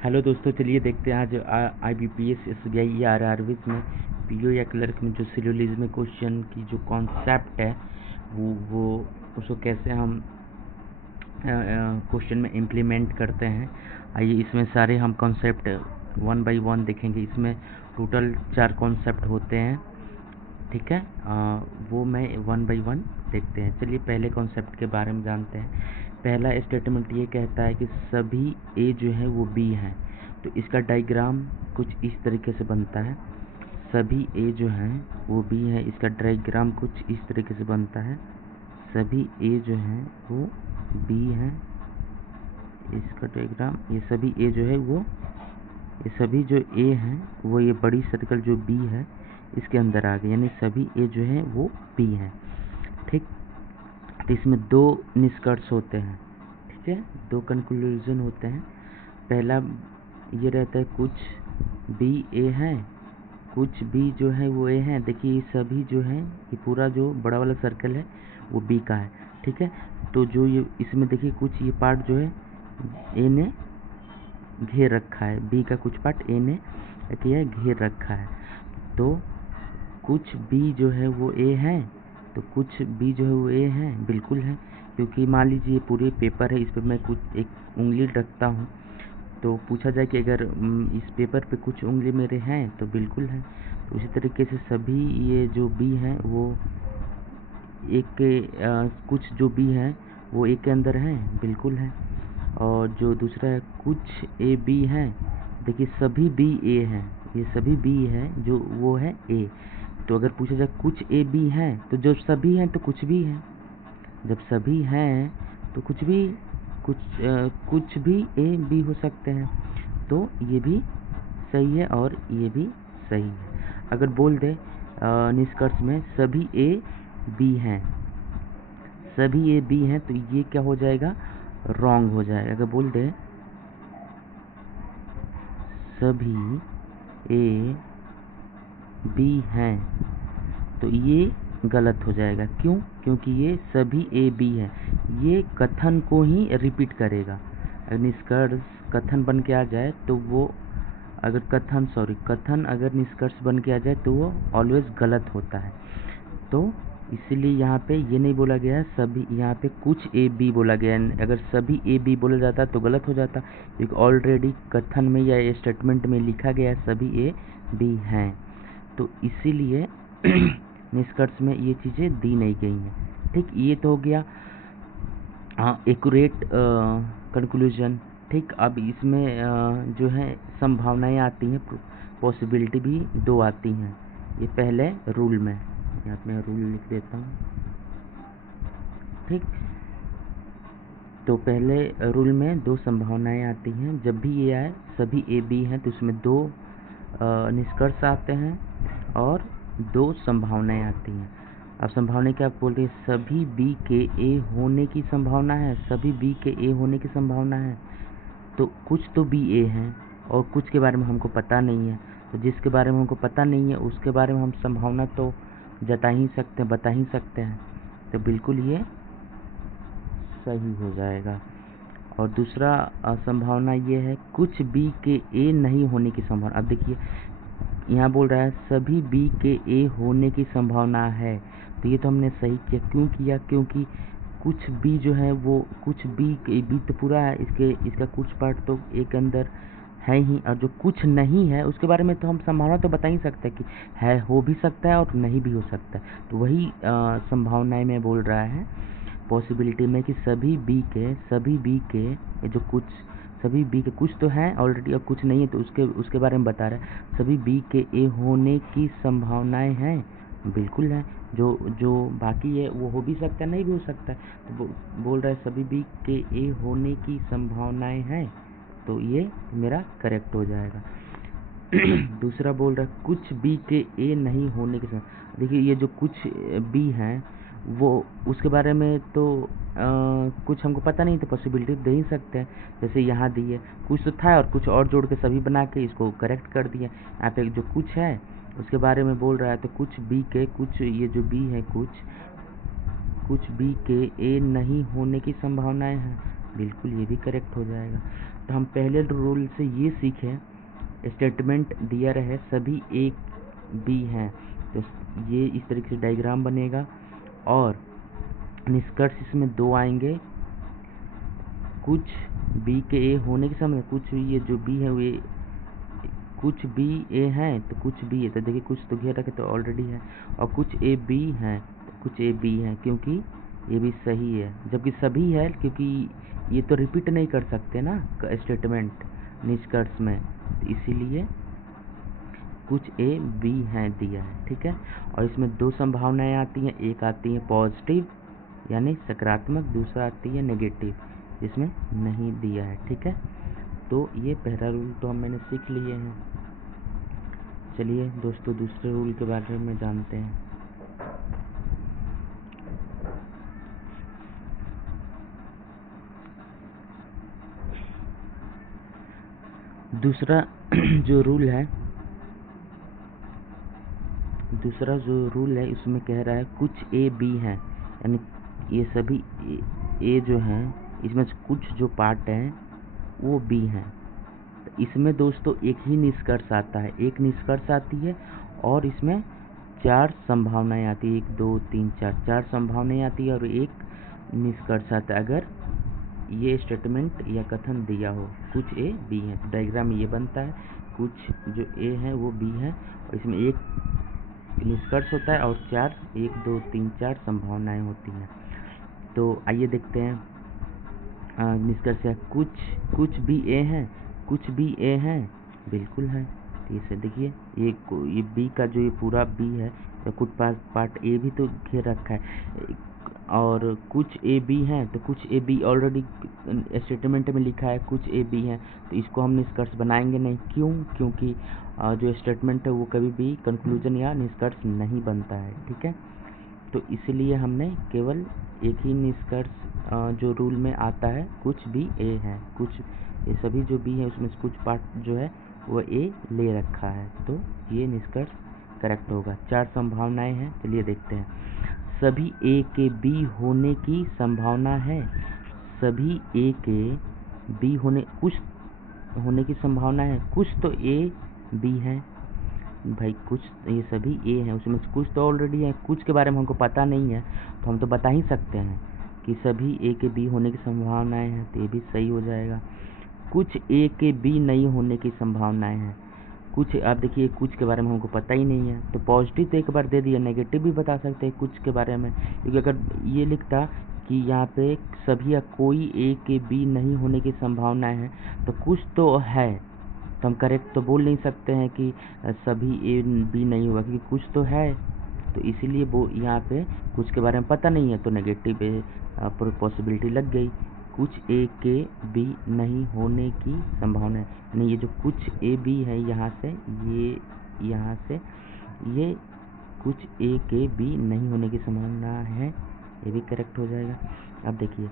Hello दोस्तों, चलिए देखते हैं आज IBPS SBI या RRBs में PO या क्लर्क में जो सिलोजिज्म क्वेश्चन की जो कॉन्सेप्ट है वो उसको कैसे हम क्वेश्चन में इम्प्लीमेंट करते हैं। आइए इसमें सारे हम कॉन्सेप्ट वन बाय वन देखेंगे। इसमें टोटल 4 कॉन्सेप्ट होते हैं, ठीक है। वो मैं वन बाय वन देखते हैं। चलिए पहले कॉन्सेप्ट के बारे में जानते हैं। पहला स्टेटमेंट ये कहता है कि सभी ए जो है वो बी हैं। तो इसका डायग्राम कुछ इस तरीके से बनता है। सभी ए जो हैं वो बी है, इसका डायग्राम कुछ इस तरीके से बनता है। सभी ए जो हैं वो बी हैं, इसका डायग्राम, ये सभी ए जो है वो, ये सभी जो ए हैं वो ये बड़ी सर्कल जो बी है इसके अंदर आ गए, यानी सभी ए जो है वो बी हैं, ठीक। तो इसमें 2 निष्कर्ष होते हैं, ठीक है, 2 कंक्लूजन होते हैं। पहला ये रहता है कुछ बी ए हैं, कुछ बी जो है वो ए हैं। देखिए ये सभी जो हैं, ये पूरा जो बड़ा वाला सर्कल है वो बी का है, ठीक है। तो जो ये इसमें देखिए कुछ ये पार्ट जो है ए ने घेर रखा है, बी का कुछ पार्ट ए ने किया घेर रखा है। तो कुछ बी जो है वो ए है, तो कुछ बी जो है वो ए है, बिल्कुल है। क्योंकि मान लीजिए पूरे पेपर है, इस पर मैं कुछ एक उंगली रखता हूँ, तो पूछा जाए कि अगर इस पेपर पे कुछ उंगली मेरे हैं तो बिल्कुल है। तो उसी तरीके से सभी ये जो बी हैं वो एक के कुछ जो बी हैं वो ए के अंदर हैं, बिल्कुल है। और जो दूसरा है कुछ ए बी हैं, देखिए सभी बी ए हैं, ये सभी बी है जो वो है ए। तो अगर पूछा जाए कुछ ए बी हैं, तो जब सभी हैं तो कुछ भी हैं, जब सभी हैं तो कुछ भी कुछ भी ए बी हो सकते हैं। तो ये भी सही है और ये भी सही है। अगर बोल दे निष्कर्ष में सभी ए बी हैं, सभी ए बी हैं, तो ये क्या हो जाएगा, रॉन्ग हो जाएगा। अगर बोल दे सभी ए बी हैं, तो ये गलत हो जाएगा। क्यों? क्योंकि ये सभी ए बी है, ये कथन को ही रिपीट करेगा। अगर निष्कर्ष कथन बन के आ जाए तो वो, अगर कथन अगर निष्कर्ष बन के आ जाए तो वो ऑलवेज गलत होता है। तो इसीलिए यहाँ पे ये नहीं बोला गया है सभी, यहाँ पे कुछ ए बी बोला गया है। अगर सभी ए बी बोला जाता तो गलत हो जाता, क्योंकि ऑलरेडी कथन में या स्टेटमेंट में लिखा गया है सभी ए बी हैं। तो इसीलिए निष्कर्ष में ये चीज़ें दी नहीं गई हैं, ठीक। ये तो हो गया एक्यूरेट कंक्लूजन, ठीक। अब इसमें जो है संभावनाएं आती हैं, पॉसिबिलिटी भी 2 आती हैं। ये पहले रूल में, यहाँ पे मैं रूल लिख देता हूँ, ठीक। तो पहले रूल में 2 संभावनाएं आती हैं। जब भी ये आए सभी ए बी हैं तो उसमें 2 निष्कर्ष आते हैं और 2 संभावनाएं आती हैं। अब संभावना क्या बोल रही है, सभी बी के ए होने की संभावना है, सभी बी के ए होने की संभावना है। तो कुछ तो बी ए हैं और कुछ के बारे में हमको पता नहीं है। तो जिसके बारे में हमको पता नहीं है उसके बारे में हम संभावना तो जता ही सकते हैं, बता ही सकते हैं। तो बिल्कुल ये सही हो जाएगा। और दूसरा संभावना ये है कुछ बी के ए नहीं होने की संभावना। अब देखिए यहाँ बोल रहा है सभी बी के ए होने की संभावना है, तो ये तो हमने सही किया। क्यों किया? क्योंकि कुछ बी जो है वो, कुछ बी तो पूरा है, इसका कुछ पार्ट तो ए के अंदर है ही, और जो कुछ नहीं है उसके बारे में तो हम संभावना तो बता ही सकते हैं कि है, हो भी सकता है और नहीं भी हो सकता है। तो वही संभावनाएं में बोल रहा है पॉसिबिलिटी में कि सभी बी के जो कुछ, सभी बी के कुछ तो हैं ऑलरेडी और कुछ नहीं है, तो उसके बारे में बता रहा है। सभी बी के ए होने की संभावनाएं हैं, बिल्कुल है। जो बाकी है वो हो भी सकता है, नहीं भी हो सकता है। तो बोल रहा है सभी बी के ए होने की संभावनाएं हैं, तो ये मेरा करेक्ट हो जाएगा। दूसरा बोल रहा है कुछ बी के ए नहीं होने की संभावना। देखिए ये जो कुछ बी हैं वो, उसके बारे में तो कुछ हमको पता नहीं, तो पॉसिबिलिटी दे ही सकते हैं। जैसे यहाँ दी है कुछ तो था और कुछ और जोड़ के सभी बना के इसको करेक्ट कर दिया। यहाँ पे जो कुछ है उसके बारे में बोल रहा है, तो कुछ बी के, कुछ ये जो बी है कुछ बी के ए नहीं होने की संभावनाएं हैं, बिल्कुल ये भी करेक्ट हो जाएगा। तो हम पहले रूल से ये सीखें, स्टेटमेंट दिया रहे सभी ए बी हैं, तो ये इस तरीके से डायग्राम बनेगा और निष्कर्ष इसमें 2 आएंगे। कुछ बी के ए होने के समय कुछ ये जो बी है वे कुछ बी ए हैं तो कुछ बी है, तो देखिए कुछ तो घेर रखे तो ऑलरेडी है, और कुछ ए बी हैं तो कुछ ए बी हैं, क्योंकि ये भी सही है, जबकि सभी है, क्योंकि ये तो रिपीट नहीं कर सकते ना स्टेटमेंट निष्कर्ष में, तो इसीलिए कुछ ए बी हैं दिया है। ठीक है, और इसमें 2 संभावनाएं आती हैं, एक आती है पॉजिटिव यानी सकारात्मक, दूसरा आती है नेगेटिव जिसमें नहीं दिया है। ठीक है, तो ये पहला रूल तो मैंने सीख लिए हैं। चलिए दोस्तों दूसरे रूल के बारे में जानते हैं। दूसरा जो रूल है इसमें कह रहा है कुछ ए बी हैं, यानी ये सभी ए जो हैं इसमें से कुछ जो पार्ट हैं वो बी हैं। तो इसमें दोस्तों एक ही निष्कर्ष आता है, एक निष्कर्ष आती है और इसमें 4 संभावनाएं आती है, 1 2 3 4 संभावनाएं आती है और एक निष्कर्ष आता है अगर ये स्टेटमेंट या कथन दिया हो कुछ ए बी हैं। तो डायग्राम ये बनता है, कुछ जो ए हैं वो बी हैं और इसमें एक निष्कर्ष होता है और 4 1 2 3 4 संभावनाएं होती हैं। तो आइए देखते हैं निष्कर्ष है कुछ भी ए हैं, कुछ भी ए हैं, बिल्कुल है। तो इसे देखिए ये बी का जो ये पूरा बी है तो कुछ पार्ट ए भी तो घेर रखा है, और कुछ ए बी हैं तो कुछ ए बी ऑलरेडी स्टेटमेंट में लिखा है कुछ ए बी हैं, तो इसको हम निष्कर्ष बनाएंगे नहीं। क्यों? क्योंकि जो स्टेटमेंट है वो कभी भी कंक्लूजन या निष्कर्ष नहीं बनता है। ठीक है, तो इसलिए हमने केवल एक ही निष्कर्ष जो रूल में आता है कुछ भी ए है, कुछ ये सभी जो बी है उसमें से कुछ पार्ट जो है वो ए ले रखा है, तो ये निष्कर्ष करेक्ट होगा। 4 संभावनाएं हैं, चलिए देखते हैं। सभी ए के बी होने की संभावना है, सभी ए के बी कुछ होने की संभावना है, कुछ तो ए बी है भाई, कुछ ये सभी ए हैं उसमें से कुछ तो ऑलरेडी है, कुछ के बारे में हमको पता नहीं है तो हम तो बता ही सकते हैं कि सभी ए के बी होने की संभावनाएं हैं, तो ये भी सही हो जाएगा। कुछ ए के बी नहीं होने की संभावनाएं हैं, कुछ आप देखिए कुछ के बारे में हमको पता ही नहीं है, तो पॉजिटिव तो एक बार दे दिया, नेगेटिव भी बता सकते हैं कुछ के बारे में, क्योंकि अगर ये लिखता कि यहाँ पे सभी या कोई ए के बी नहीं होने की संभावनाएं हैं तो कुछ तो है, तो हम करेक्ट तो बोल नहीं सकते हैं कि सभी ए बी नहीं हुआ, क्योंकि कुछ तो है, तो इसीलिए वो यहाँ पे कुछ के बारे में पता नहीं है तो नेगेटिव पॉसिबिलिटी लग गई। कुछ ए के बी नहीं होने की संभावना है, यानी ये जो कुछ ए बी है यहाँ से ये कुछ ए के बी नहीं होने की संभावना है, ये भी करेक्ट हो जाएगा। अब देखिए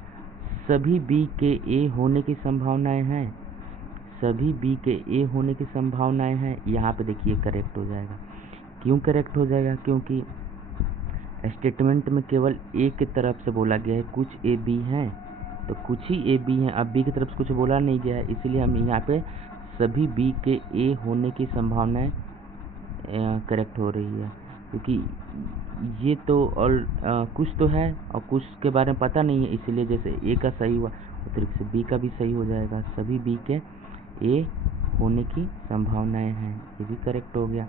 सभी बी के ए होने की संभावनाएं हैं, सभी बी के ए होने की संभावनाएं हैं, यहाँ पे देखिए करेक्ट हो जाएगा। क्यों करेक्ट हो जाएगा? क्योंकि स्टेटमेंट में केवल ए की तरफ से बोला गया है कुछ ए बी हैं, तो कुछ ही ए बी हैं, अब बी की तरफ से कुछ बोला नहीं गया है, इसलिए हम यहाँ पे सभी बी के ए होने की संभावनाएं करेक्ट हो रही है, क्योंकि ये तो और कुछ तो है और कुछ के बारे में पता नहीं है, इसलिए जैसे ए का सही हुआ उस तरीके से बी का भी सही हो जाएगा। सभी बी के ए होने की संभावनाएं हैं, ये भी करेक्ट हो गया।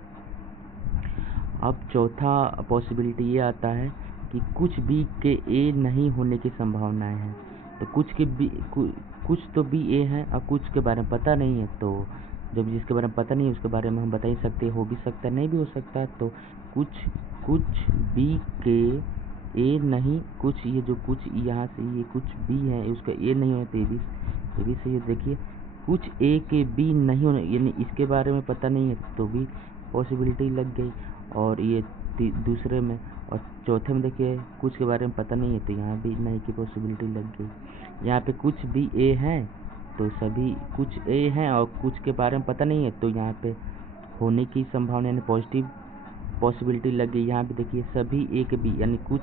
अब चौथा पॉसिबिलिटी ये आता है कि कुछ बी के ए नहीं होने की संभावनाएं हैं, तो कुछ तो बी ए हैं और कुछ के बारे में पता नहीं है, तो जब जिसके बारे में पता नहीं है उसके बारे में हम बता ही सकते हैं, हो भी सकता है नहीं भी हो सकता है, तो कुछ बी के ए नहीं, कुछ ये जो कुछ यहाँ से ये कुछ बी है उसका ए नहीं होना, तो ये भी सही है। देखिए कुछ ए के बी नहीं होने, यानी इसके बारे में पता नहीं है तो भी पॉसिबिलिटी लग गई, और ये दूसरे में, और चौथे में देखिए कुछ के बारे में पता नहीं है तो यहाँ भी नहीं की पॉसिबिलिटी लग गई। यहाँ पे कुछ भी ए हैं तो सभी कुछ ए हैं और कुछ के बारे में पता नहीं है, तो यहाँ पे होने की संभावना यानी पॉजिटिव पॉसिबिलिटी लग गई। यहाँ पे देखिए सभी ए के बी यानी कुछ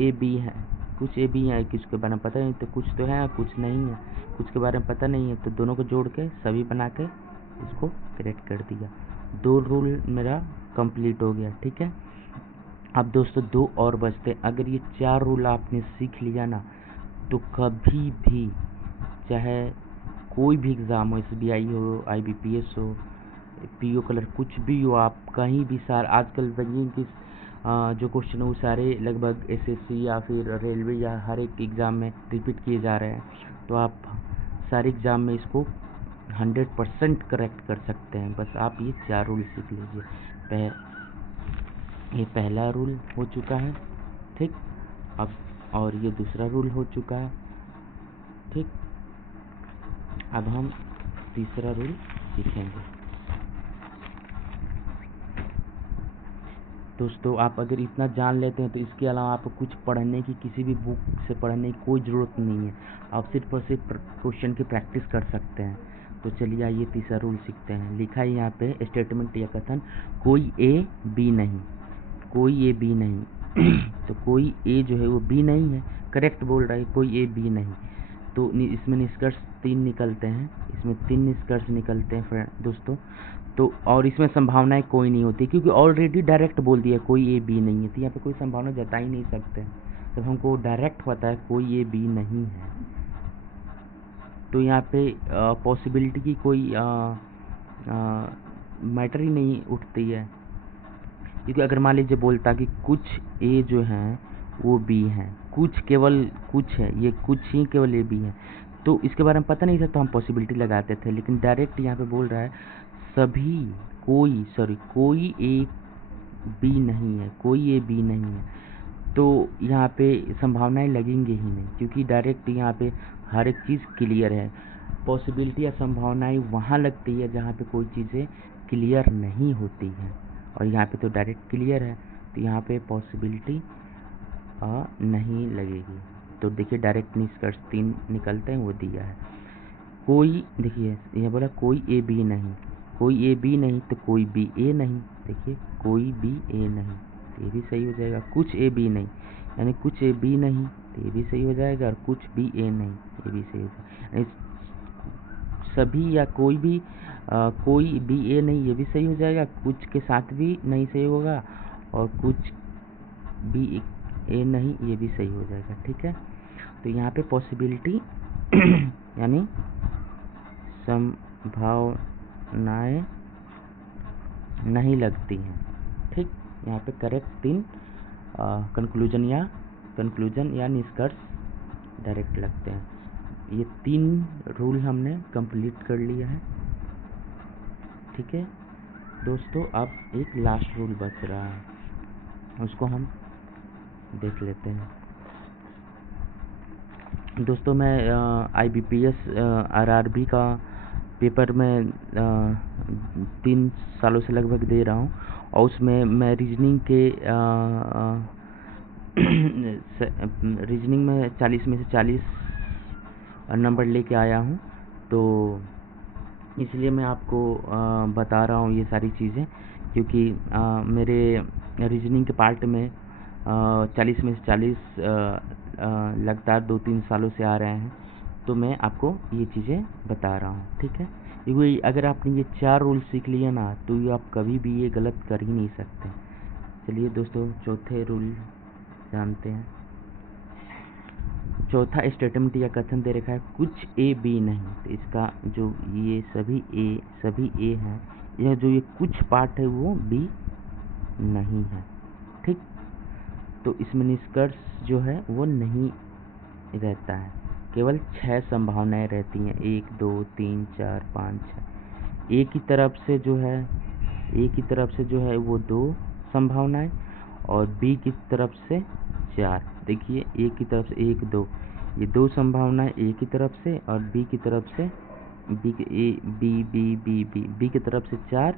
ए बी हैं, कुछ ए बी है, किसके बारे में पता नहीं, तो कुछ तो है कुछ नहीं है, कुछ के बारे में पता नहीं है, तो दोनों को जोड़ के सभी बना के इसको करेक्ट कर दिया। 2 रूल मेरा कंप्लीट हो गया। ठीक है, अब दोस्तों 2 और बचते। अगर ये 4 रूल आपने सीख लिया ना, तो कभी भी चाहे कोई भी एग्ज़ाम हो, SBI हो, IBPS हो, PO कलर, कुछ भी हो, आप कहीं भी आजकल बैंकिंग की जो क्वेश्चन है वो सारे लगभग SSC या फिर रेलवे या हर एक एग्ज़ाम में रिपीट किए जा रहे हैं, तो आप सारे एग्ज़ाम में इसको 100% करेक्ट कर सकते हैं। बस आप ये 4 रूल सीख लीजिए। ये पहला रूल हो चुका है। ठीक, अब और ये दूसरा रूल हो चुका है। ठीक, अब हम तीसरा रूल सीखेंगे। दोस्तों आप अगर इतना जान लेते हैं तो इसके अलावा आपको कुछ पढ़ने की, किसी भी बुक से पढ़ने की कोई ज़रूरत नहीं है। आप सिर्फ और सिर्फ क्वेश्चन की प्रैक्टिस कर सकते हैं। तो चलिए आइए तीसरा रूल सीखते हैं। लिखा है यहाँ पे स्टेटमेंट या कथन, कोई ए बी नहीं, कोई ए बी नहीं तो कोई ए जो है वो बी नहीं है, करेक्ट बोल रहा है, कोई ए बी नहीं। तो इसमें निष्कर्ष 3 निकलते हैं, इसमें 3 निष्कर्ष निकलते हैं दोस्तों। तो और इसमें संभावनाएं कोई नहीं होती, क्योंकि ऑलरेडी डायरेक्ट बोल दिया कोई ए बी नहीं है, तो यहाँ पे कोई संभावना जता ही नहीं सकते। जब हमको डायरेक्ट पता है कोई ए बी नहीं है, तो यहाँ पे पॉसिबिलिटी की कोई मैटर ही नहीं उठती है। क्योंकि अगर मान लीजिए बोलता कि कुछ ए जो हैं वो बी हैं, कुछ केवल कुछ है, ये कुछ ही केवल ए बी है, तो इसके बारे में पता नहीं था तो हम पॉसिबिलिटी लगाते थे। लेकिन डायरेक्ट यहाँ पे बोल रहा है सभी कोई ए बी नहीं है, कोई ए बी नहीं है, तो यहाँ पे संभावनाएं लगेंगे ही नहीं, क्योंकि डायरेक्ट यहाँ पे हर एक चीज़ क्लियर है। पॉसिबिलिटी या संभावनाएं वहाँ लगती है जहाँ पे कोई चीज़ें क्लियर नहीं होती हैं, और यहाँ पे तो डायरेक्ट क्लियर है, तो यहाँ पे पॉसिबिलिटी नहीं लगेगी। तो देखिए डायरेक्ट निष्कर्ष 3 निकलते हैं, वो दिया है। कोई, देखिए ये बोला कोई ए बी नहीं, कोई ए बी नहीं तो कोई बी ए नहीं। देखिए कोई बी ए नहीं, तो ये भी सही हो जाएगा। कुछ ए बी नहीं, यानी कुछ ए बी नहीं, तो ये भी सही हो जाएगा। और कुछ बी ए नहीं, ये भी सही हो जाएगा। यानी सभी या कोई भी कोई बी ए नहीं, ये भी सही हो जाएगा। कुछ के साथ भी नहीं सही होगा, और कुछ बी ए नहीं, ये भी सही हो जाएगा। ठीक है, तो यहाँ पे पॉसिबिलिटी यानी संभावनाएं नहीं लगती हैं। ठीक, यहाँ पे करेक्ट 3 कंक्लूजन या निष्कर्ष डायरेक्ट लगते हैं। ये 3 रूल हमने कंप्लीट कर लिया है। ठीक है दोस्तों, अब एक लास्ट रूल बच रहा है, उसको हम देख लेते हैं। दोस्तों मैं IBPS RRB का पेपर में 3 सालों से लगभग दे रहा हूँ, और उसमें मैं रीजनिंग के रीजनिंग में 40 में से 40 नंबर लेके आया हूँ। तो इसलिए मैं आपको बता रहा हूँ ये सारी चीज़ें, क्योंकि मेरे रीजनिंग के पार्ट में 40 में से 40 लगातार 2-3 सालों से आ रहे हैं, तो मैं आपको ये चीज़ें बता रहा हूँ। ठीक है, क्योंकि अगर आपने ये 4 रूल सीख लिए ना, तो ये आप कभी भी ये गलत कर ही नहीं सकते। चलिए दोस्तों चौथे रूल जानते हैं। चौथा स्टेटमेंट या कथन दे रखा है कुछ ए बी नहीं, तो इसका जो ये सभी ए हैं, यह जो ये कुछ पार्ट है वो बी नहीं है। ठीक, तो इसमें निष्कर्ष जो है वो नहीं रहता है, केवल 6 संभावनाएं रहती हैं, 1 2 3 4 5 6। ए की तरफ से जो है वो 2 संभावनाएं, और बी की तरफ से 4। देखिए ए की तरफ से 1 2, ये 2 संभावनाएं ए की तरफ से, और बी की तरफ से बी की तरफ से 4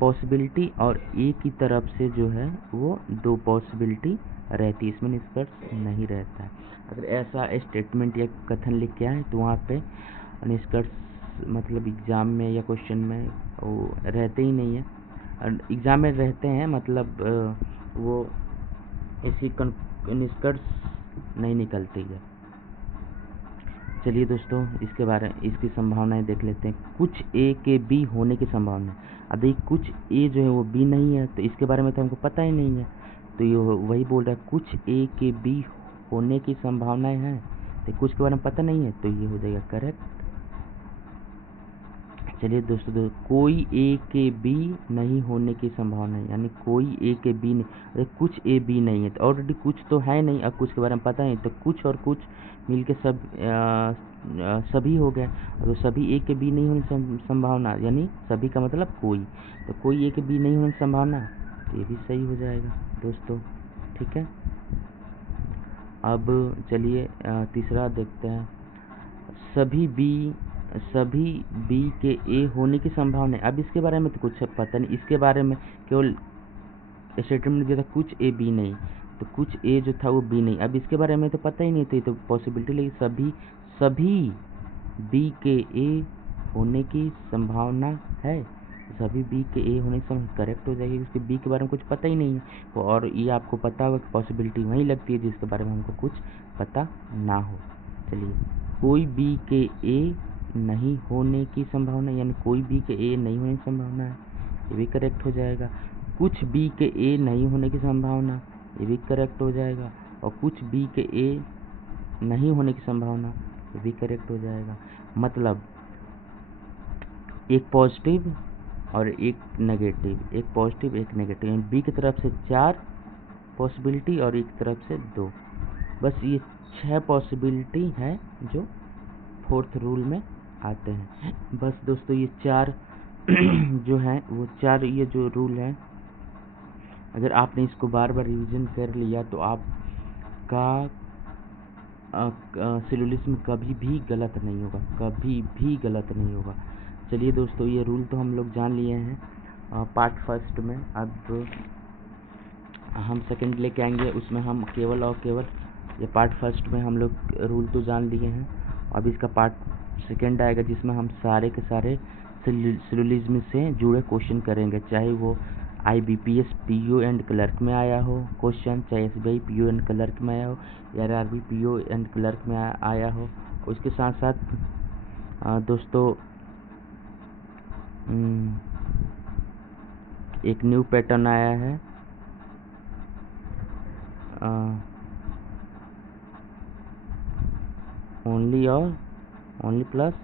पॉसिबिलिटी, और ए की तरफ से जो है वो 2 पॉसिबिलिटी रहती है। इसमें निष्कर्ष नहीं रहता है। अगर ऐसा स्टेटमेंट या कथन लिख के आए तो वहाँ पे निष्कर्ष मतलब एग्ज़ाम में या क्वेश्चन में वो रहते ही नहीं है। एग्ज़ाम में रहते हैं, मतलब वो ऐसी निष्कर्ष नहीं निकलती है। चलिए दोस्तों, इसकी संभावनाएं देख लेते हैं। कुछ ए के बी होने की संभावना। अब देखिए कुछ ए जो है वो बी नहीं है, तो इसके बारे में तो हमको पता ही नहीं है, तो ये वही बोल रहा है कुछ ए के बी होने की संभावनाएं हैं, तो कुछ के बारे में पता नहीं है, तो ये हो जाएगा करेक्ट। चलिए दोस्तों, कोई ए के बी नहीं होने की संभावना है, यानी कोई ए के बी नहीं, अरे कुछ ए बी नहीं है, तो ऑलरेडी कुछ तो है नहीं, अब कुछ के बारे में पता नहीं, तो कुछ और कुछ मिलके सभी हो गया, तो सभी ए के बी नहीं होने की संभावना, यानी सभी का मतलब कोई, तो कोई ए के बी नहीं होने की संभावना, तो ये भी सही हो जाएगा दोस्तों। ठीक है, अब चलिए तीसरा देखते हैं। सभी बी के ए होने की संभावना है। अब इसके बारे में तो कुछ पता नहीं, इसके बारे में केवल स्टेटमेंट दिया था कुछ ए बी नहीं, तो कुछ ए जो था वो बी नहीं, अब इसके बारे में तो पता ही नहीं, तो ये तो पॉसिबिलिटी लगी सभी बी के ए होने की संभावना है, सभी बी के ए होने की संभावना करेक्ट हो जाएगी, क्योंकि बी के बारे में कुछ पता ही नहीं है, और ये आपको पता होगा कि पॉसिबिलिटी वहीं लगती है जिसके बारे में हमको कुछ पता ना हो। चलिए, कोई बी के ए नहीं होने की संभावना, यानी कोई बी के ए नहीं होने की संभावना है, ये भी करेक्ट हो जाएगा। कुछ बी के ए नहीं होने की संभावना, ये भी करेक्ट हो जाएगा, और कुछ बी के ए नहीं होने की संभावना, ये भी करेक्ट हो जाएगा। मतलब एक पॉजिटिव और एक नेगेटिव, एक पॉजिटिव एक नेगेटिव, यानी बी की तरफ से 4 पॉसिबिलिटी और एक तरफ से 2, बस ये 6 पॉसिबिलिटी है जो फोर्थ रूल में आते हैं। बस दोस्तों, ये 4 जो हैं वो 4 ये जो रूल हैं, अगर आपने इसको बार बार रिवीजन कर लिया तो आपका सिलोजिज्म कभी भी गलत नहीं होगा, कभी भी गलत नहीं होगा। चलिए दोस्तों, ये रूल तो हम लोग जान लिए हैं पार्ट फर्स्ट में। अब हम सेकंड लेके आएंगे, उसमें हम केवल और केवल ये पार्ट फर्स्ट में हम लोग रूल तो जान लिए हैं, अब इसका पार्ट सेकंड आएगा जिसमें हम सारे के सारे सिलोजिज्म से जुड़े क्वेश्चन करेंगे, चाहे वो IBPS PO एंड क्लर्क में आया हो क्वेश्चन, चाहे SBI PO एंड क्लर्क में आया हो, या RRB PO एंड क्लर्क में आया हो। उसके साथ साथ दोस्तों एक न्यू पैटर्न आया है, ओनली प्लस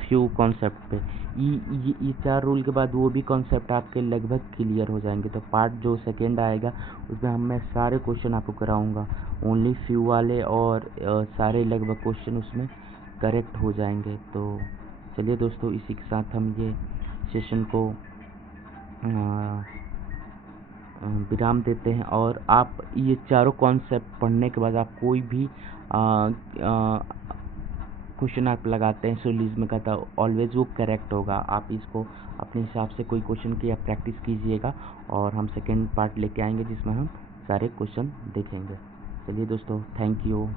फ्यू कॉन्सेप्ट पे। ये 4 रूल के बाद वो भी कॉन्सेप्ट आपके लगभग क्लियर हो जाएंगे, तो पार्ट जो सेकेंड आएगा उसमें मैं सारे क्वेश्चन आपको कराऊंगा ओनली फ्यू वाले, और सारे लगभग क्वेश्चन उसमें करेक्ट हो जाएंगे। तो चलिए दोस्तों, इसी के साथ हम ये सेशन को विराम देते हैं, और आप ये चारों कॉन्सेप्ट पढ़ने के बाद आप कोई भी क्वेश्चन आप लगाते हैं सिलोजिज्म का, तो ऑलवेज वो करेक्ट होगा। आप इसको अपने हिसाब से कोई क्वेश्चन की आप प्रैक्टिस कीजिएगा, और हम सेकेंड पार्ट लेके आएंगे जिसमें हम सारे क्वेश्चन देखेंगे। चलिए दोस्तों, थैंक यू।